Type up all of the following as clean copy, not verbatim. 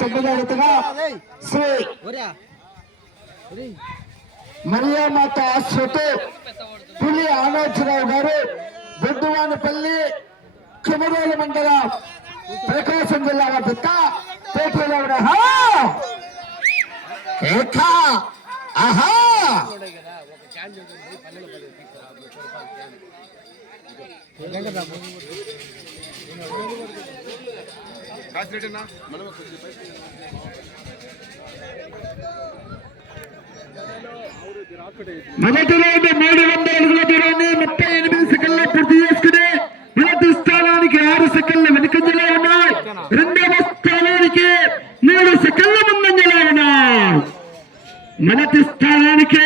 తొమ్మిదవతగా శ్రీ మరియామాత ఆశ్రతో పులి ఆలోచరావు గారు బొడ్డువానిపల్లి కుమరోలు మండలం ప్రకాశం జిల్లా వద్ద పోటీలో మొదటి రౌండ్ 300 అడుగుల దూరాన్ని 38 సెకండ్ల పూర్తి చేసుకుని మొదటి స్థానానికి 6 సెకండ్ల వెనుకంజలో ఉన్నాయి. రెండవ స్థానానికి 3 సెకండ్ల ముందంజలో ఉన్నాయి. మొదటి స్థానానికి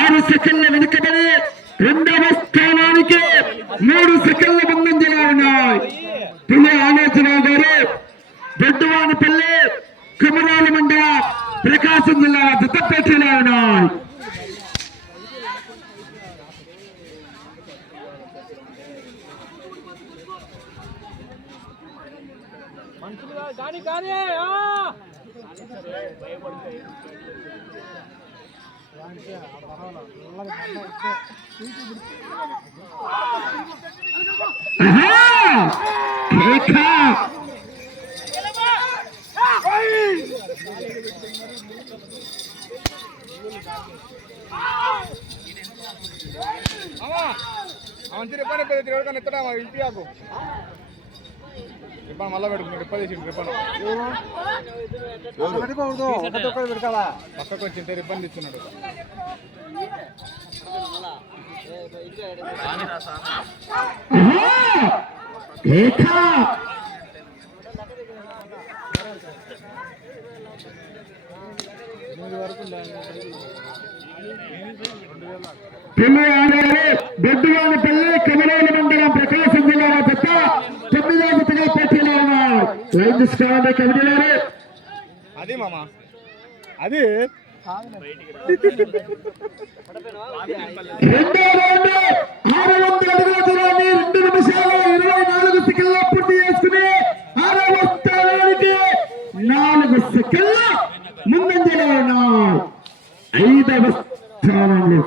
6 సెకండ్ల వెనుకబడి రెండవ స్థానానికి 3 సెకండ్ల ముందంజలో ఉన్నాయి. పులి ఆలోచరావు గారు బొడ్డువానిపల్లి కుమరాల మండలం ప్రకాశం జిల్లా జతపేటలో ఉన్నాయి. మళ్ళా పెట్టుకున్నాడు పక్కకు వచ్చింటే రిబ్బన్ ఇస్తున్నాడు. బొడ్డువానిపల్లి కుమరోలు మండలం ప్రకాశం జిల్లా పెద్ద 9వ పోటీలో ఉన్నాయి. అది మామా అది రెండో రౌండ్ 600 అడుగుల దూరాన్ని 2 నిమిషాల 24 సెకండ్ల పూర్తి చేసుకుని 6వ స్థానానికి 4 సెకండ్ల ముందంజలో ఉన్నాయి. 5వ స్థానంలో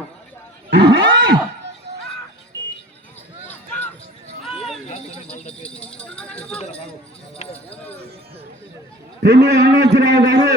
పులి ఆలోచరావు గారు